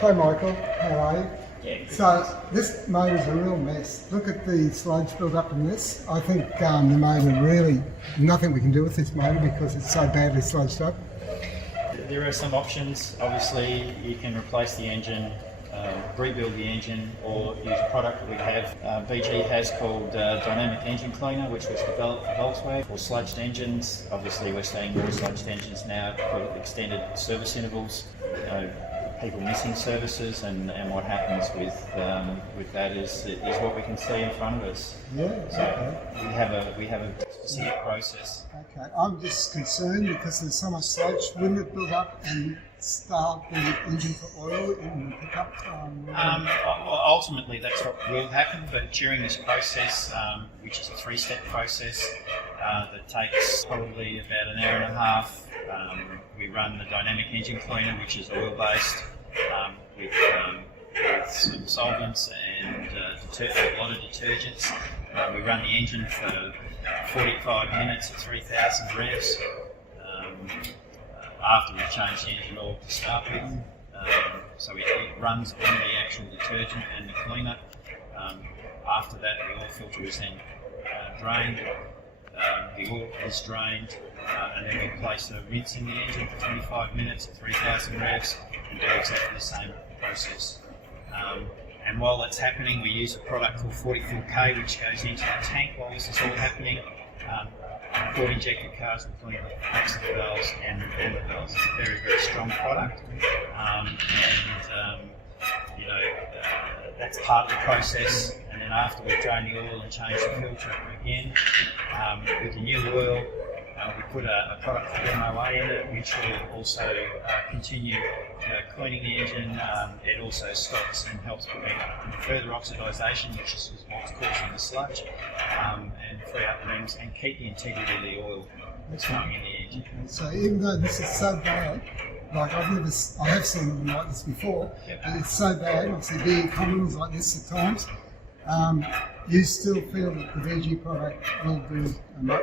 Hi Michael, how are you? Yeah, good. So this motor's a real mess. Look at the sludge build up in this. I think the motor really, nothing we can do with this motor because it's so badly sludged up. There are some options. Obviously, you can replace the engine, rebuild the engine, or use a product that we have. BG has called Dynamic Engine Cleaner, which was developed for Volkswagen for sludged engines. Obviously, we're seeing more sludged engines now for extended service intervals. People missing services, and what happens with that is what we can see in front of us. Yeah, So okay. we have a specific process. Okay, I'm just concerned because there's so much sludge. Wouldn't it build up and start the engine for oil in the pickup? Well, ultimately, that's what will happen. But during this process, which is a three-step process that takes probably about an hour and a half, we run the dynamic engine cleaner, which is oil-based, with some solvents and a lot of detergents. We run the engine for 45 minutes at 3,000 revs. After we change the engine oil to start with. So it runs on the actual detergent and the cleaner. After that, the oil filter is then drained. The oil is drained, and then we place a rinse in the engine for 25 minutes at 3,000 revs and do exactly the same process. And while that's happening, we use a product called 44K, which goes into the tank while this is all happening. Port injected cars will clean the backs of the valves and the valves. It's a very, very strong product, that's part of the process. And then after we've drained the oil and changed the filter again, with the new oil, we put a product called MOA in it, which will also continue cleaning the engine. It also stops and helps prevent further oxidisation, which is what's causing the sludge, and free up rings and keep the integrity of the oil that's going in the engine. So even though this is so bad, like I have seen them like this before, Yep. but it's so bad, obviously being commons like this at times, you still feel that the VG product will do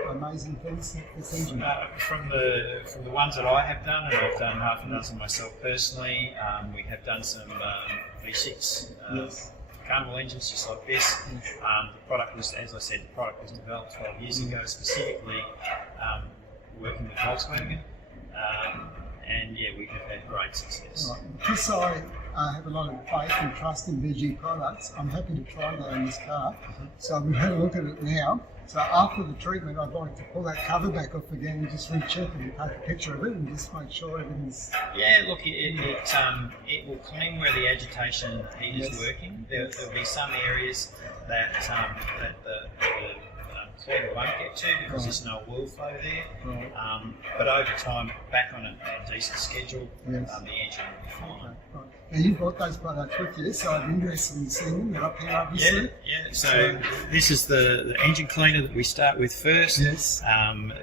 amazing things with this engine? From the ones that I have done, and I've done half a dozen myself personally, we have done some V6 Carnival engines just like this. The product was, as I said, the product was developed 12 years ago specifically working with Volkswagen, and yeah, we have had great success. Right. Because I have a lot of faith and trust in VG products, I'm happy to try that in this car. So we've had a look at it now. So after the treatment, I'd like to pull that cover back off again and just recheck it and take a picture of it and just make sure everything's... Yeah, look, it will clean where the agitation heat is working. There'll be some areas that the cleaner won't get to because there's no oil flow there. Right. But over time, back on a decent schedule, the engine will be fine. Right. Now you brought those products with you, so I'm interested in seeing them. They're up here, obviously. Yeah. So this is the engine cleaner that we start with first. Yes.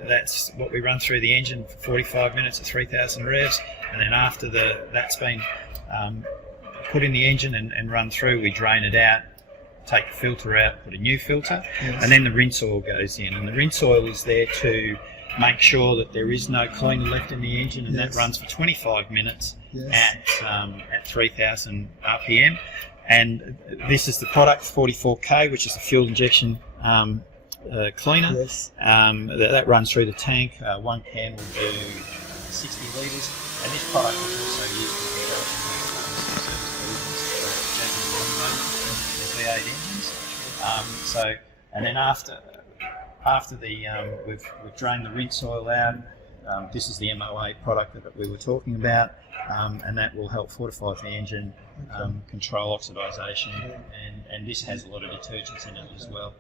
That's what we run through the engine for 45 minutes at 3,000 revs, and then after that's been put in the engine and run through, we drain it out, take the filter out, put a new filter, and then the rinse oil goes in. And the rinse oil is there to make sure that there is no cleaner left in the engine, and that runs for 25 minutes at 3,000 RPM. And this is the product 44K, which is a fuel injection cleaner. Yes. That runs through the tank. One can will do 60 litres, and this product is also used in the V8 engines. And then after we've drained the rinse oil out, this is the MOA product that we were talking about, and that will help fortify the engine, control oxidisation, and this has a lot of detergents in it as well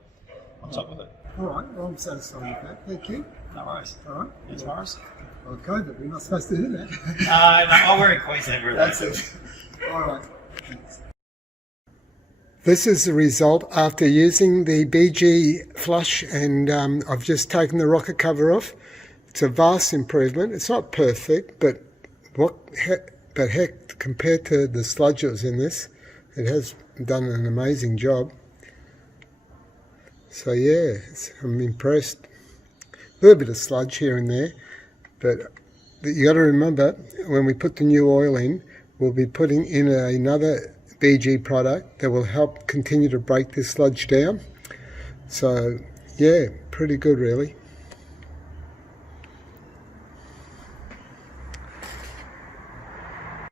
on top of it. All right, well, I'm satisfied with that. Thank you. No worries. All right. Thanks, Morris. Okay, but we're not supposed to do that. No, we're in Queensland. That's it. All right. Thanks. This is the result after using the BG flush, and I've just taken the rocket cover off. It's a vast improvement. It's not perfect, but heck, compared to the sludge that was in this, it has done an amazing job. So yeah, I'm impressed. A little bit of sludge here and there, but you got to remember when we put the new oil in, we'll be putting in another BG product that will help continue to break this sludge down. So yeah, pretty good really.